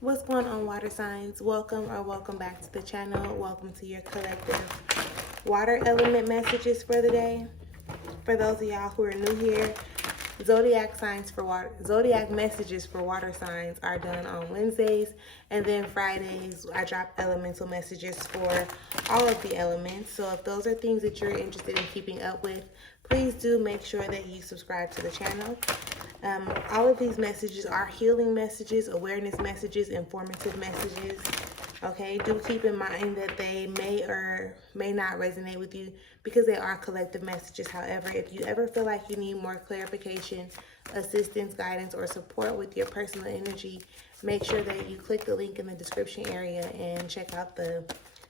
What's going on, water signs? Welcome back to the channel. Welcome to your collective water element messages for the day. For those of y'all who are new here, zodiac messages for water signs are done on Wednesdays, and then Fridays I drop elemental messages for all of the elements. So if those are things that you're interested in keeping up with, please do make sure that you subscribe to the channel. All of these messages are healing messages, awareness messages, informative messages. Okay, do keep in mind that they may or may not resonate with you because they are collective messages. However, if you ever feel like you need more clarification, assistance, guidance, or support with your personal energy, make sure that you click the link in the description area and check out the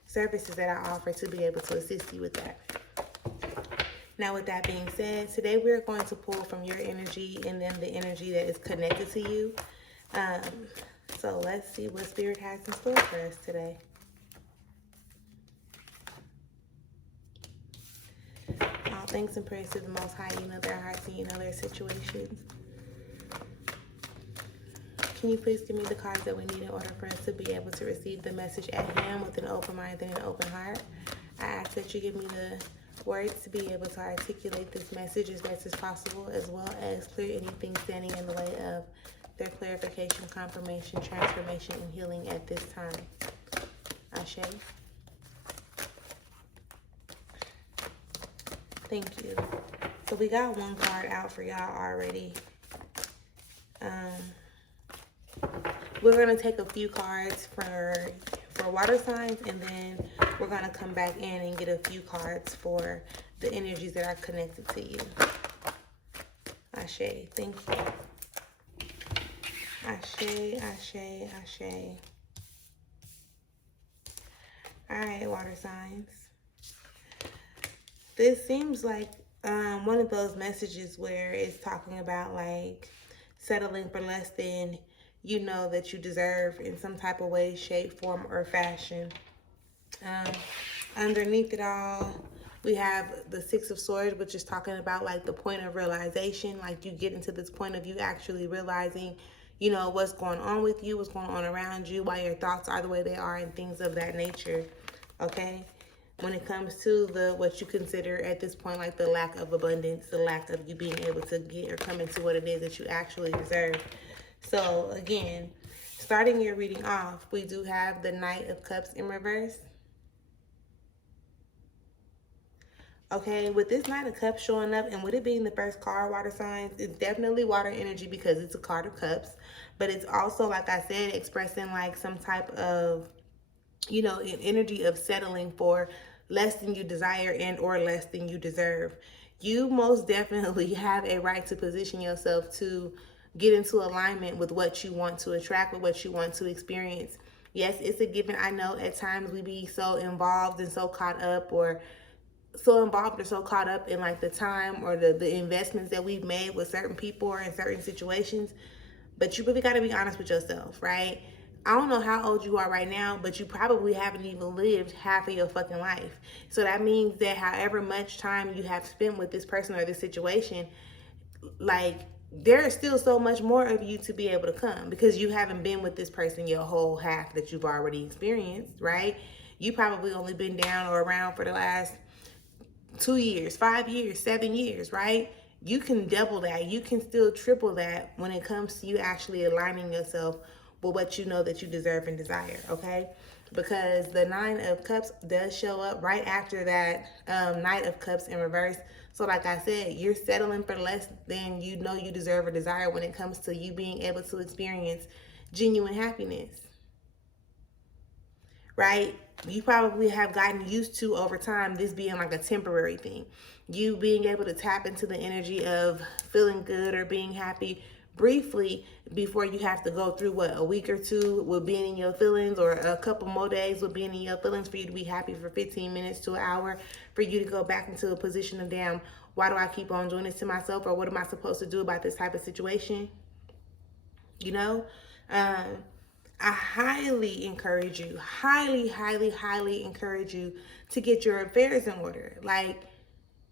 services that I offer to be able to assist you with that. Now, with that being said, today we're going to pull from your energy and then the energy that is connected to you. So let's see what Spirit has in store for us today. All thanks and praise to the Most High. You know their hearts and you know their situations. Can you please give me the cards that we need in order for us to be able to receive the message at hand with an open mind and an open heart? I ask that you give me the words to be able to articulate this message as best as possible, as well as clear anything standing in the way of their clarification, confirmation, transformation, and healing at this time. Ashe. Thank you. So we got one card out for y'all already. We're going to take a few cards for water signs, and then we're going to come back in and get a few cards for the energies that are connected to you. Ashe. Thank you. Ashe, ashe, ashe. All right, water signs. This seems like one of those messages where it's talking about like settling for less than you know that you deserve in some type of way, shape, form, or fashion. Underneath it all, we have the Six of Swords, which is talking about like the point of realization. Like you get into this point of you actually realizing, you know, what's going on with you, what's going on around you, why your thoughts are the way they are, and things of that nature. Okay. When it comes to what you consider at this point like the lack of abundance, the lack of you being able to get or come into what it is that you actually deserve. So again, starting your reading off, we do have the Knight of Cups in reverse. Okay, with this Knight of Cups showing up and with it being the first card, water signs, it's definitely water energy because it's a card of cups. But it's also, like I said, expressing like some type of, you know, an energy of settling for less than you desire and or less than you deserve. You most definitely have a right to position yourself to get into alignment with what you want to attract, with what you want to experience. Yes, it's a given. I know at times we be so involved and so caught up or so caught up in like the time or the investments that we've made with certain people or in certain situations. But you really got to be honest with yourself, right? I don't know how old you are right now, but you probably haven't even lived half of your fucking life. So that means that however much time you have spent with this person or this situation, like there is still so much more of you to be able to come because you haven't been with this person your whole half that you've already experienced, right? You probably only been down or around for the last 2 years, 5 years, 7 years, right? You can double that. You can still triple that when it comes to you actually aligning yourself with what you know that you deserve and desire, okay? Because the Nine of Cups does show up right after that Knight of Cups in reverse. So like I said, you're settling for less than you know you deserve or desire when it comes to you being able to experience genuine happiness, right? You probably have gotten used to over time this being like a temporary thing. You being able to tap into the energy of feeling good or being happy briefly before you have to go through a week or two with being in your feelings, or a couple more days with being in your feelings for you to be happy for 15 minutes to an hour, for you to go back into a position of damn, why do I keep on doing this to myself, or what am I supposed to do about this type of situation? You know, I highly encourage you, highly encourage you to get your affairs in order. Like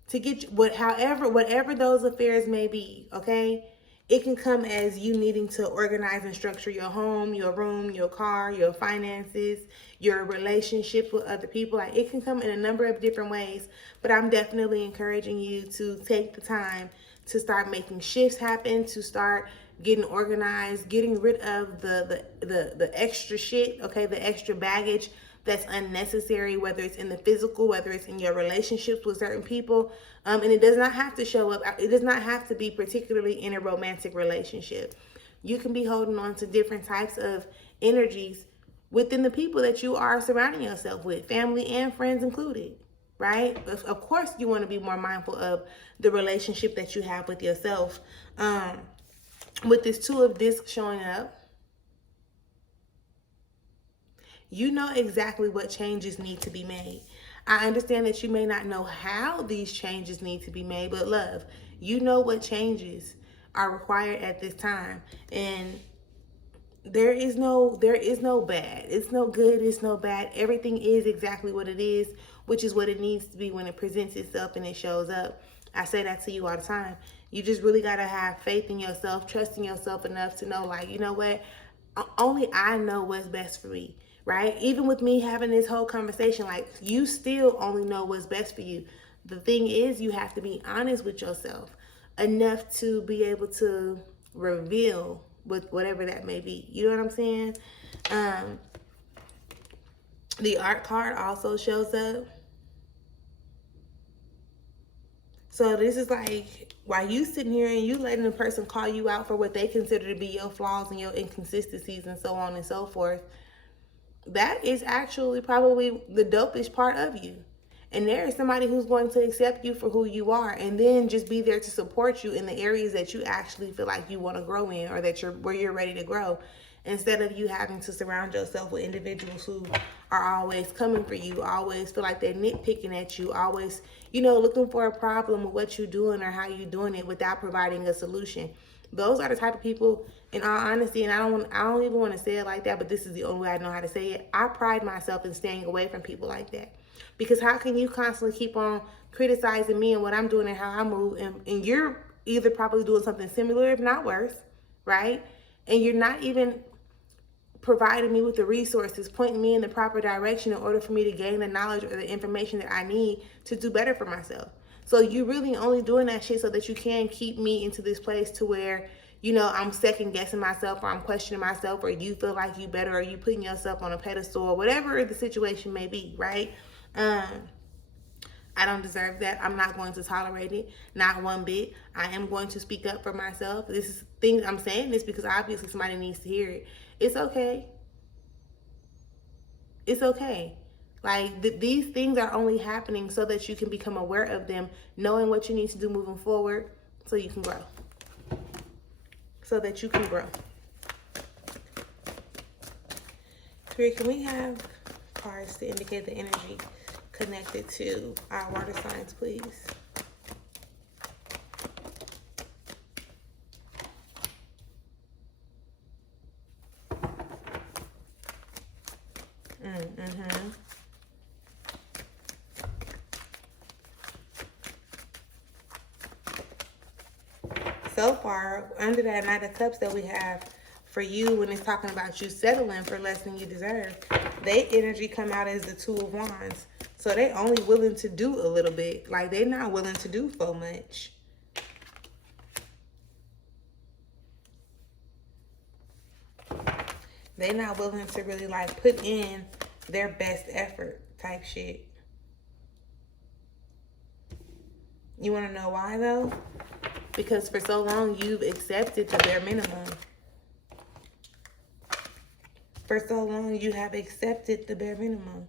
to get whatever those affairs may be, okay? It can come as you needing to organize and structure your home, your room, your car, your finances, your relationships with other people. Like, it can come in a number of different ways, but I'm definitely encouraging you to take the time to start making shifts happen, to start getting organized, getting rid of the extra shit, okay, the extra baggage that's unnecessary, whether it's in the physical, whether it's in your relationships with certain people. And it does not have to show up, it does not have to be particularly in a romantic relationship. You can be holding on to different types of energies within the people that you are surrounding yourself with, family and friends included, right? Of course, you want to be more mindful of the relationship that you have with yourself. With this Two of Discs showing up, you know exactly what changes need to be made. I understand that you may not know how these changes need to be made, but love, you know what changes are required at this time. And there is no bad. It's no good, it's no bad. Everything is exactly what it is, which is what it needs to be when it presents itself and it shows up. I say that to you all the time. You just really got to have faith in yourself, trusting yourself enough to know, like, you know what? Only I know what's best for me, right? Even with me having this whole conversation, like, you still only know what's best for you. The thing is, you have to be honest with yourself enough to be able to reveal with whatever that may be. You know what I'm saying? The art card also shows up. So this is like, while you sitting here and you letting the person call you out for what they consider to be your flaws and your inconsistencies and so on and so forth, that is actually probably the dopest part of you. And there is somebody who's going to accept you for who you are, and then just be there to support you in the areas that you actually feel like you want to grow in, or that where you're ready to grow, instead of you having to surround yourself with individuals who are always coming for you, always feel like they're nitpicking at you, always, looking for a problem with what you're doing or how you're doing it without providing a solution. Those are the type of people, in all honesty, and I don't even want to say it like that, but this is the only way I know how to say it. I pride myself in staying away from people like that. Because how can you constantly keep on criticizing me and what I'm doing and how I move, and you're either probably doing something similar, if not worse, right? And you're not even providing me with the resources, pointing me in the proper direction in order for me to gain the knowledge or the information that I need to do better for myself. So you really only doing that shit so that you can keep me into this place to where, I'm second guessing myself, or I'm questioning myself, or you feel like you better, or you putting yourself on a pedestal, or whatever the situation may be, right? I don't deserve that. I'm not going to tolerate it, not one bit. I am going to speak up for myself. This is things I'm saying this because obviously somebody needs to hear it. It's okay. It's okay. Like, these things are only happening so that you can become aware of them, knowing what you need to do moving forward, so you can grow. So that you can grow. Spirit, can we have cards to indicate the energy connected to our water signs, please? So far, under that Knight of Cups that we have for you, when it's talking about you settling for less than you deserve, they energy come out as the Two of Wands. So they only willing to do a little bit. Like, they're not willing to do so much. They're not willing to really, like, put in their best effort type shit. You want to know why, though? Because for so long, you've accepted the bare minimum. For so long, you have accepted the bare minimum.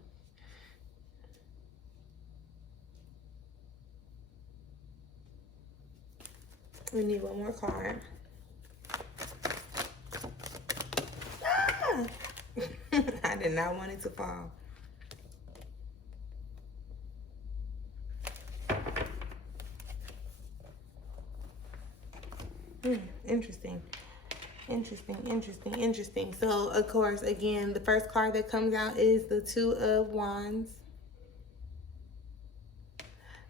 We need one more card. Ah! I did not want it to fall. Interesting. Interesting. So, of course, again, the first card that comes out is the Two of Wands.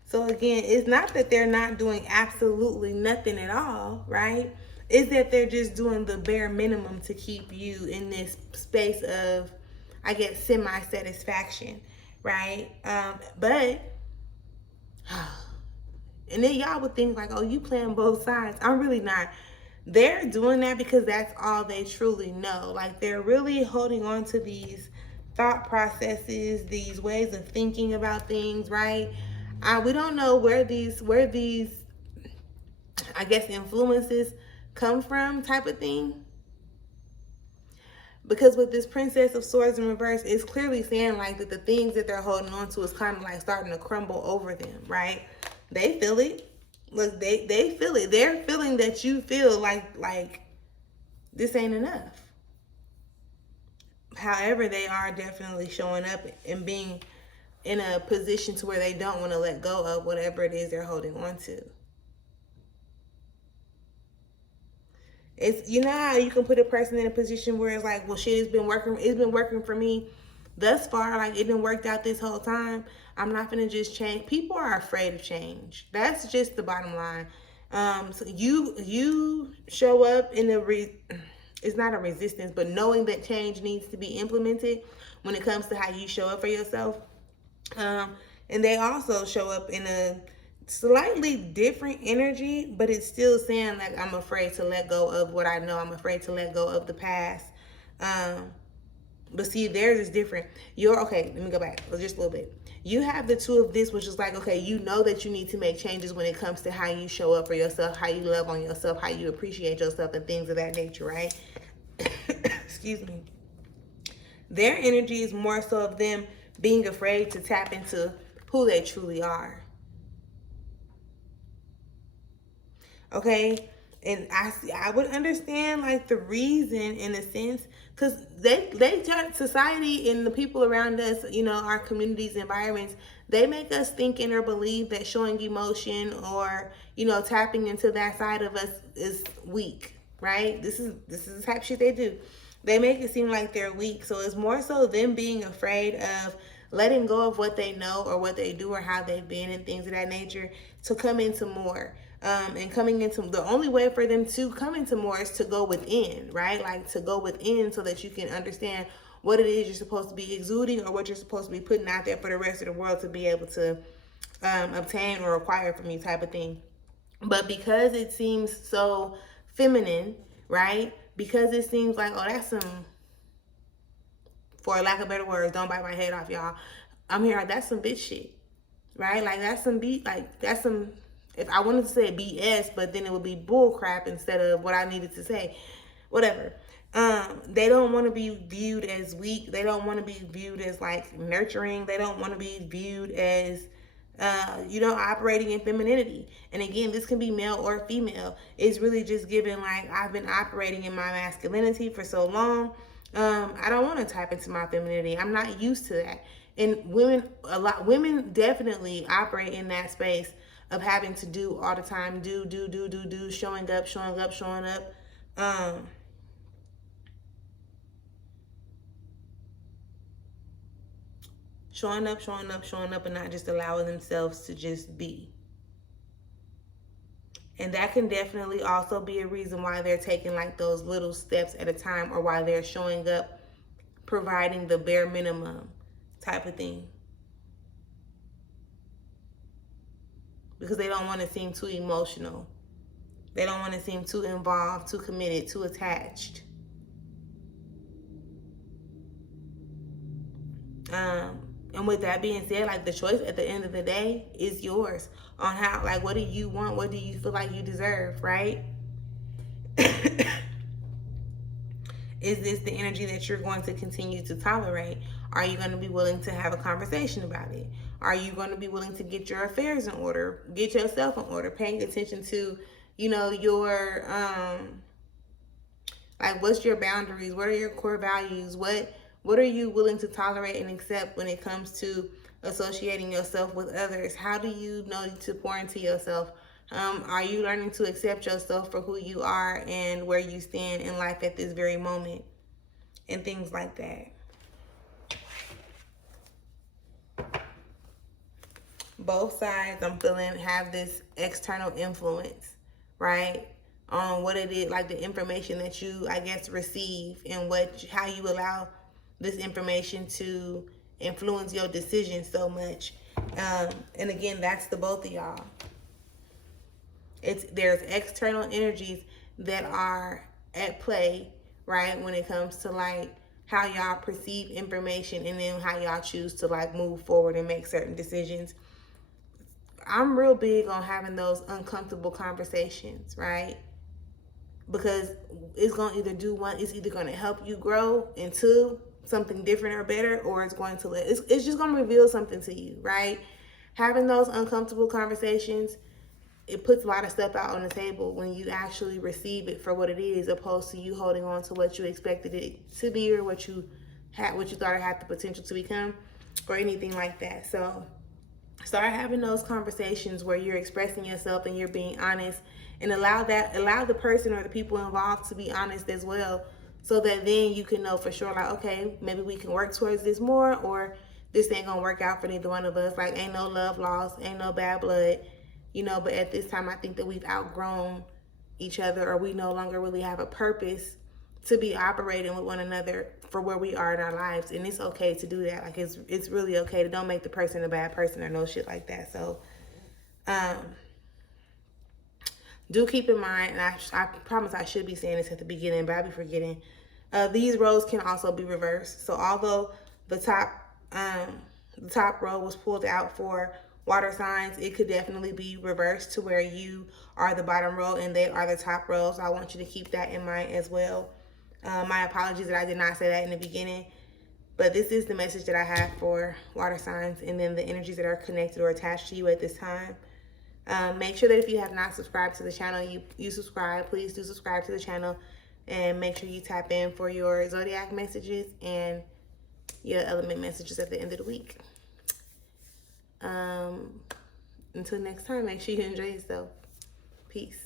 So, again, it's not that they're not doing absolutely nothing at all, right? is that they're just doing the bare minimum to keep you in this space of, I guess, semi-satisfaction, right? But and then y'all would think like, oh, you playing both sides. I'm really not. They're doing that because that's all they truly know. Like, they're really holding on to these thought processes, these ways of thinking about things, right? We don't know where these I guess influences come from, type of thing. Because with this Princess of Swords in reverse, it's clearly saying like that the things that they're holding on to is kind of like starting to crumble over them, right? They feel it. Look, they feel it. They're feeling that you feel like this ain't enough. However, they are definitely showing up and being in a position to where they don't want to let go of whatever it is they're holding on to. It's, you know how you can put a person in a position where it's like, well, shit, it's been working for me thus far, like it didn't worked out this whole time. I'm not gonna just change. People are afraid of change. That's just the bottom line. So you show up in it's not a resistance, but knowing that change needs to be implemented when it comes to how you show up for yourself. And they also show up in a slightly different energy, but it's still saying like, I'm afraid to let go of what I know. I'm afraid to let go of the past. But see, theirs is different. Okay, let me go back just a little bit. You have the two of this, which is like, okay, you know that you need to make changes when it comes to how you show up for yourself, how you love on yourself, how you appreciate yourself, and things of that nature, right? Excuse me. Their energy is more so of them being afraid to tap into who they truly are. Okay? And I would understand like the reason in a sense, because they society and the people around us, you know, our communities, environments, they make us think or believe that showing emotion or, you know, tapping into that side of us is weak, right? This is the type of shit they do. They make it seem like they're weak. So it's more so them being afraid of letting go of what they know or what they do or how they've been and things of that nature to come into more. And coming into the only way for them to come into more is to go within, right? Like to go within so that you can understand what it is you're supposed to be exuding or what you're supposed to be putting out there for the rest of the world to be able to obtain or acquire from you, type of thing. But because it seems so feminine, right? Because it seems like, oh, that's some, for lack of better words, don't bite my head off, y'all. I'm here like, that's some bitch shit, right? Like that's some that's some, if I wanted to say BS, but then it would be bull crap instead of what I needed to say. Whatever. They don't want to be viewed as weak. They don't want to be viewed as like nurturing. They don't want to be viewed as, you know, operating in femininity. And again, this can be male or female. It's really just given like, I've been operating in my masculinity for so long. I don't want to tap into my femininity. I'm not used to that. And women definitely operate in that space of having to do all the time, do, showing up. Showing up, and not just allowing themselves to just be. And that can definitely also be a reason why they're taking like those little steps at a time, or why they're showing up, providing the bare minimum type of thing. Because they don't want to seem too emotional. They don't want to seem too involved, too committed, too attached. And with that being said, like the choice at the end of the day is yours on how, like, what do you want? What do you feel like you deserve, right? Is this the energy that you're going to continue to tolerate? Are you going to be willing to have a conversation about it? Are you going to be willing to get your affairs in order, get yourself in order, paying attention to, you know, your, like, what's your boundaries? What are your core values? What are you willing to tolerate and accept when it comes to associating yourself with others? How do you know to pour into yourself? Are you learning to accept yourself for who you are and where you stand in life at this very moment? And things like that. Both sides, I'm feeling, have this external influence, right? on what it is, like the information that you, I guess, receive, and how you allow this information to influence your decisions so much. And again, that's the both of y'all. There's external energies that are at play, right? When it comes to like how y'all perceive information, and then how y'all choose to like move forward and make certain decisions. I'm real big on having those uncomfortable conversations, right? Because it's gonna either do one, it's either gonna help you grow into something different or better, or it's just gonna reveal something to you, right? Having those uncomfortable conversations, it puts a lot of stuff out on the table when you actually receive it for what it is, opposed to you holding on to what you expected it to be, or what you thought it had the potential to become, or anything like that. So start having those conversations where you're expressing yourself and you're being honest, and allow the person or the people involved to be honest as well, so that then you can know for sure, like, okay, maybe we can work towards this more, or this ain't gonna work out for neither one of us. Like, ain't no love lost, ain't no bad blood, but at this time I think that we've outgrown each other, or we no longer really have a purpose to be operating with one another for where we are in our lives. And it's okay to do that. Like, it's really okay to don't make the person a bad person or no shit like that. So do keep in mind, and I promise I should be saying this at the beginning, but I be forgetting, these rows can also be reversed. So although the top row was pulled out for water signs, it could definitely be reversed to where you are the bottom row and they are the top row. So I want you to keep that in mind as well. My apologies that I did not say that in the beginning, but this is the message that I have for water signs, and then the energies that are connected or attached to you at this time. Make sure that if you have not subscribed to the channel, you subscribe. Please do subscribe to the channel, and make sure you tap in for your zodiac messages and your element messages at the end of the week. Until next time, make sure you enjoy yourself. Peace.